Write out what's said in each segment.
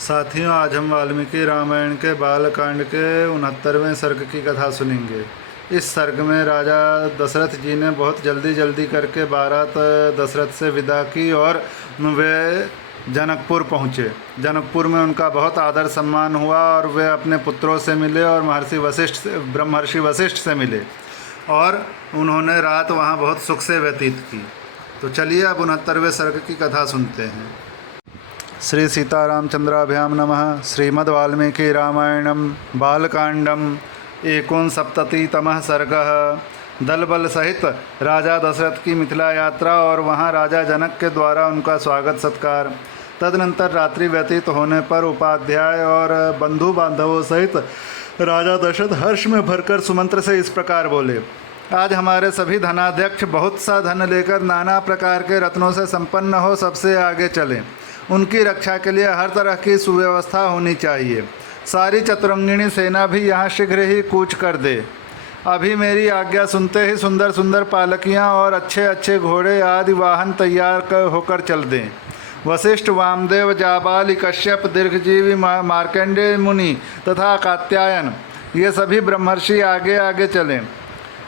साथियों, आज हम वाल्मीकि रामायण के बालकांड के 69वें सर्ग की कथा सुनेंगे। इस सर्ग में राजा दशरथ जी ने बहुत जल्दी करके बारात दशरथ से विदा की और वे जनकपुर पहुँचे। जनकपुर में उनका बहुत आदर सम्मान हुआ और वे अपने पुत्रों से मिले और ब्रह्मर्षि वशिष्ठ से मिले और उन्होंने रात वहाँ बहुत सुख से व्यतीत की। तो चलिए अब 69वें सर्ग की कथा सुनते हैं। श्री सीतारामचंद्राभ्याम नमः। श्रीमद् वाल्मीकि रामायणम बालकांडम 69तमः सर्गः। दलबल सहित राजा दशरथ की मिथिला यात्रा और वहां राजा जनक के द्वारा उनका स्वागत सत्कार। तदनंतर रात्रि व्यतीत होने पर उपाध्याय और बंधु बांधवों सहित राजा दशरथ हर्ष में भरकर सुमंत्र से इस प्रकार बोले। आज हमारे सभी धनाध्यक्ष बहुत सा धन लेकर नाना प्रकार के रत्नों से संपन्न हो सबसे आगे चलें। उनकी रक्षा के लिए हर तरह की सुव्यवस्था होनी चाहिए। सारी चतुरंगिणी सेना भी यहाँ शीघ्र ही कूच कर दे। अभी मेरी आज्ञा सुनते ही सुंदर सुंदर पालकियाँ और अच्छे अच्छे घोड़े आदि वाहन तैयार होकर चल दें। वशिष्ठ, वामदेव, जाबाली, कश्यप, दीर्घजीवी, मार्कंडेय मुनि तथा कात्यायन ये सभी ब्रह्मर्षि आगे आगे चलें।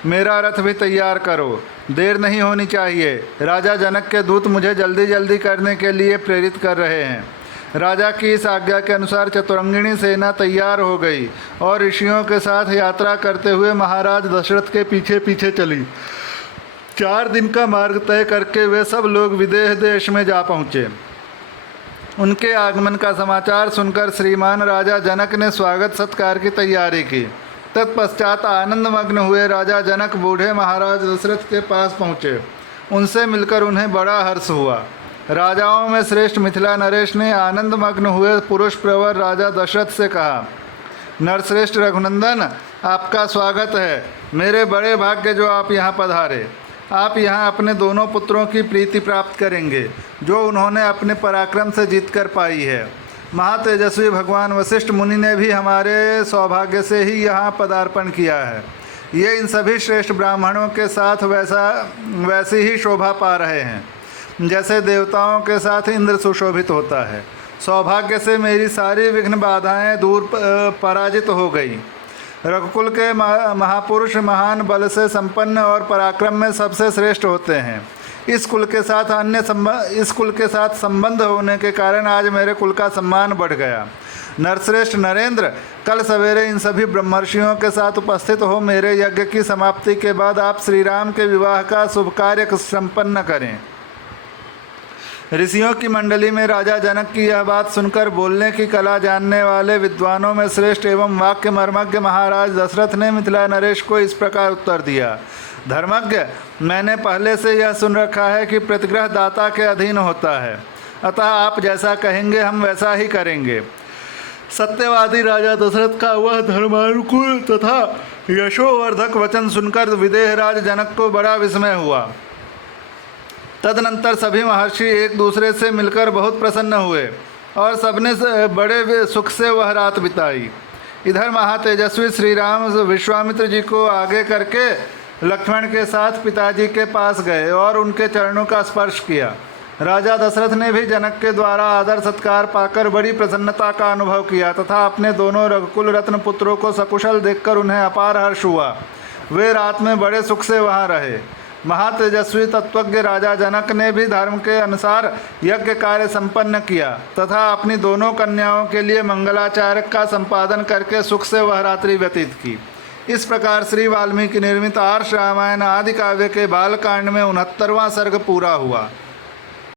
मेरा रथ भी तैयार करो, देर नहीं होनी चाहिए। राजा जनक के दूत मुझे जल्दी करने के लिए प्रेरित कर रहे हैं। राजा की इस आज्ञा के अनुसार चतुरंगिणी सेना तैयार हो गई और ऋषियों के साथ यात्रा करते हुए महाराज दशरथ के पीछे पीछे चली। 4 दिन का मार्ग तय करके वे सब लोग विदेह देश में जा पहुँचे। उनके आगमन का समाचार सुनकर श्रीमान राजा जनक ने स्वागत सत्कार की तैयारी की। तत्पश्चात आनंदमग्न हुए राजा जनक बूढ़े महाराज दशरथ के पास पहुँचे। उनसे मिलकर उन्हें बड़ा हर्ष हुआ। राजाओं में श्रेष्ठ मिथिला नरेश ने आनंदमग्न हुए पुरुष प्रवर राजा दशरथ से कहा, नरश्रेष्ठ रघुनंदन, आपका स्वागत है। मेरे बड़े भाग्य जो आप यहाँ पधारे। आप यहाँ अपने दोनों पुत्रों की प्रीति प्राप्त करेंगे जो उन्होंने अपने पराक्रम से जीत कर पाई है। महातेजस्वी भगवान वशिष्ठ मुनि ने भी हमारे सौभाग्य से ही यहाँ पदार्पण किया है। ये इन सभी श्रेष्ठ ब्राह्मणों के साथ वैसी ही शोभा पा रहे हैं जैसे देवताओं के साथ इंद्र सुशोभित होता है। सौभाग्य से मेरी सारी विघ्न बाधाएं दूर पराजित हो गई। रघुकुल के महापुरुष महान बल से संपन्न और पराक्रम में सबसे श्रेष्ठ होते हैं। इस कुल के साथ संबंध होने के कारण आज मेरे कुल का सम्मान बढ़ गया। नरश्रेष्ठ नरेंद्र, कल सवेरे इन सभी ब्रह्मर्षियों के साथ उपस्थित हो मेरे यज्ञ की समाप्ति के बाद आप श्री राम के विवाह का शुभ कार्य संपन्न करें। ऋषियों की मंडली में राजा जनक की यह बात सुनकर बोलने की कला जानने वाले विद्वानों में श्रेष्ठ एवं वाक्य मर्मज्ञ महाराज दशरथ ने मिथिला नरेश को इस प्रकार उत्तर दिया। धर्मज्ञ, मैंने पहले से यह सुन रखा है कि प्रतिग्रह दाता के अधीन होता है, अतः आप जैसा कहेंगे हम वैसा ही करेंगे। सत्यवादी राजा दशरथ का वह धर्मानुकूल तथा यशोवर्धक वचन सुनकर विदेहराज जनक को बड़ा विस्मय हुआ। तदनंतर सभी महर्षि एक दूसरे से मिलकर बहुत प्रसन्न हुए और सबने बड़े सुख से वह रात बिताई। इधर महातेजस्वी श्री राम विश्वामित्र जी को आगे करके लक्ष्मण के साथ पिताजी के पास गए और उनके चरणों का स्पर्श किया। राजा दशरथ ने भी जनक के द्वारा आदर सत्कार पाकर बड़ी प्रसन्नता का अनुभव किया तथा अपने दोनों रघुकुल रत्न पुत्रों को सकुशल देखकर उन्हें अपार हर्ष हुआ। वे रात में बड़े सुख से वहाँ रहे। महातेजस्वी तत्वज्ञ राजा जनक ने भी धर्म के अनुसार यज्ञ कार्य संपन्न किया तथा अपनी दोनों कन्याओं के लिए मंगलाचार्य का संपादन करके सुख से वह रात्रि व्यतीत की। इस प्रकार श्री वाल्मीकि निर्मित आर्ष रामायण आदि काव्य के बालकांड में 69वां सर्ग पूरा हुआ।